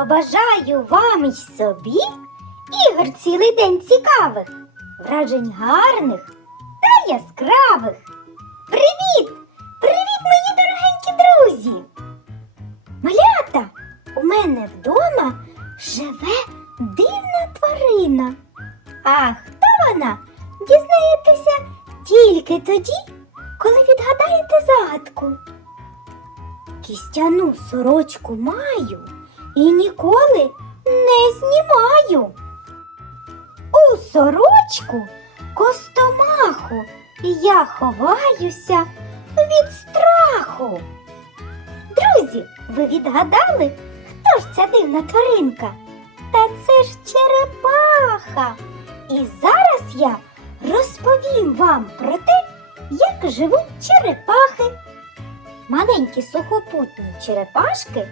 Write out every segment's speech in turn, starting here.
побажаю вам й собі ігор цілий день цікавих, вражень гарних та яскравих. Привіт! Привіт, мої дорогенькі друзі! Малята, у мене вдома живе дивна тварина. А хто вона? Дізнаєтеся тільки тоді, коли відгадаєте загадку. Кістяну сорочку маю і ніколи не знімаю. У сорочку костомаху я ховаюся від страху. Друзі, ви відгадали, хто ж ця дивна тваринка? Та це ж черепаха. І зараз я розповім вам про те, як живуть черепахи. Маленькі сухопутні черепашки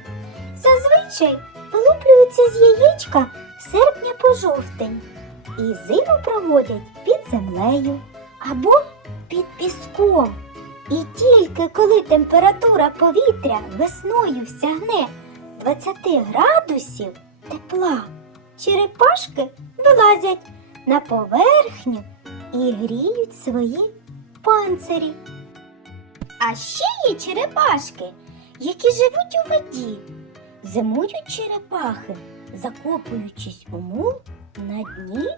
зазвичай вилуплюються з яєчка з серпня по жовтень і зиму проводять під землею або під піском. І тільки коли температура повітря весною сягне 20 градусів тепла, черепашки вилазять на поверхню і гріють свої панцирі. А ще є черепашки, які живуть у воді. Зимують черепахи, закопуючись у мул на дні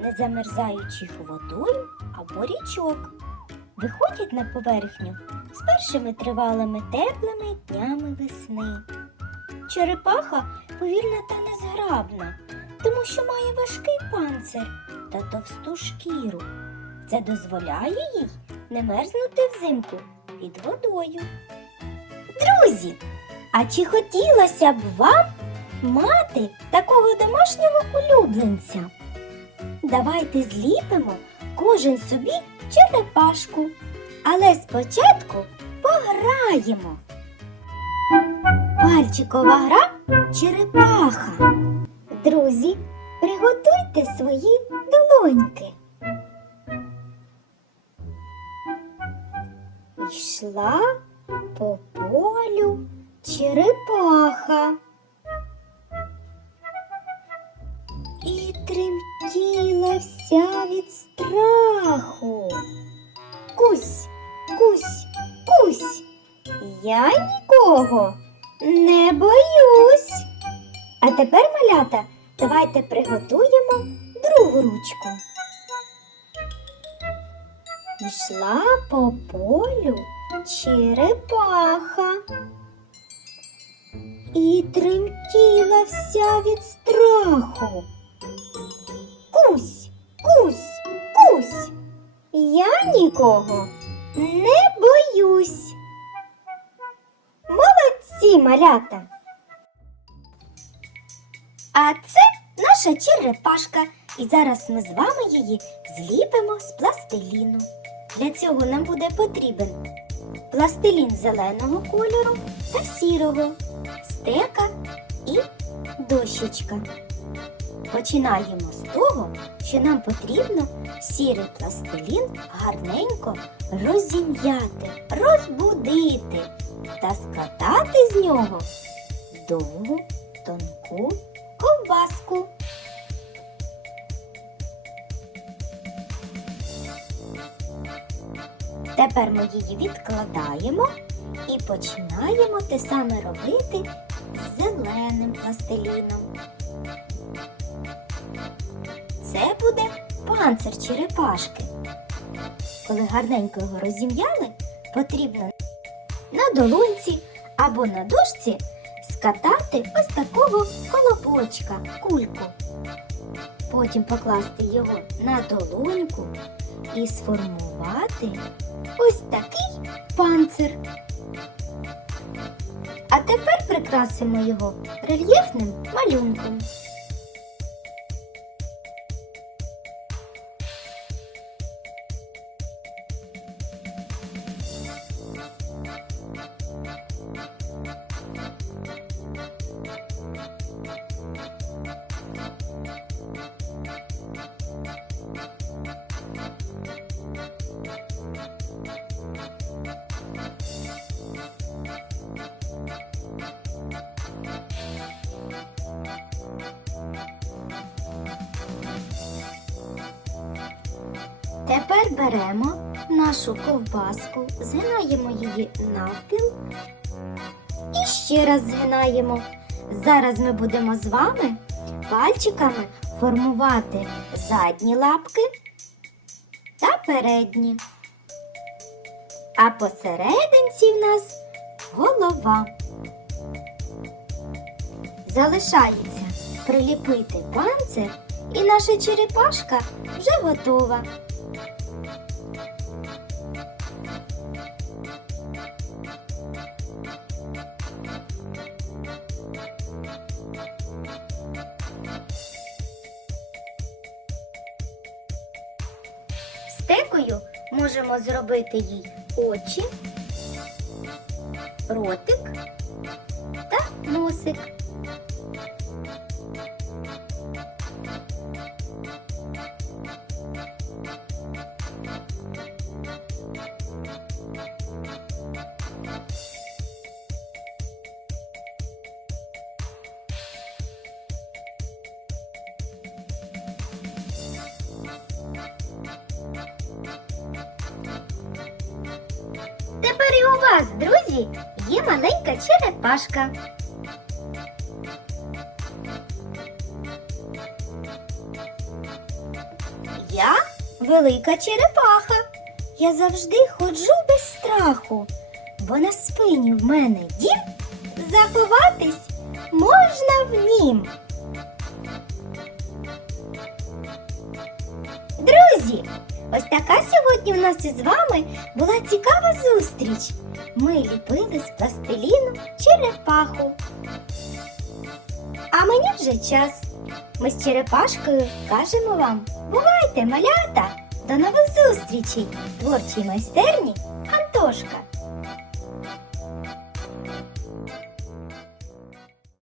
незамерзаючих водою або річок. Виходять на поверхню з першими тривалими теплими днями весни. Черепаха повільна та незграбна, тому що має важкий панцир та товсту шкіру. Це дозволяє їй не мерзнути взимку під водою. Друзі, а чи хотілося б вам мати такого домашнього улюбленця? Давайте зліпимо кожен собі черепашку, але спочатку пограємо. Пальчикова гра черепаха. Друзі, приготуйте свої долоньки. Йшла по полю черепаха. І тремтіла вся від страху. Кусь, кусь, кусь. Я нікого не боюсь. А тепер, малята, давайте приготуємо другу ручку. Йшла по полю черепаха і тремтіла вся від страху. Кусь, кусь, кусь. Я нікого не боюсь. Молодці, малята. А це наша черепашка. І зараз ми з вами її зліпимо з пластиліну. Для цього нам буде потрібен пластилін зеленого кольору та сірого, стека і дощечка. Починаємо з того, що нам потрібно сірий пластилін гарненько розім'яти, розбудити та скатати з нього довгу тонку ковбаску. Тепер ми її відкладаємо і починаємо те саме робити зеленим пластиліном. Це буде панцир черепашки. Коли гарненько його розім'яли, потрібно на долонці або на дошці скатати ось такого колобочка, кульку. Потім покласти його на долоньку і сформувати ось такий панцир. А тепер прикрасимо його рельєфним малюнком. Тепер беремо нашу ковбаску, згинаємо її навпіл і ще раз згинаємо. Зараз ми будемо з вами пальчиками формувати задні лапки та передні. А посерединці в нас голова. Залишається приліпити панцир, і наша черепашка вже готова. Стекою можемо зробити їй очі, ротик та носик. Вас, друзі, є маленька черепашка. Я велика черепаха. Я завжди ходжу без страху, бо на спині в мене дім заховатись можна в нім. Друзі, ось така сьогодні в нас із вами була цікава зустріч. Ми ліпили з пластиліну черепаху. А мені вже час. Ми з черепашкою кажемо вам бувайте, малята! До нових зустрічей творчій майстерні Антошка.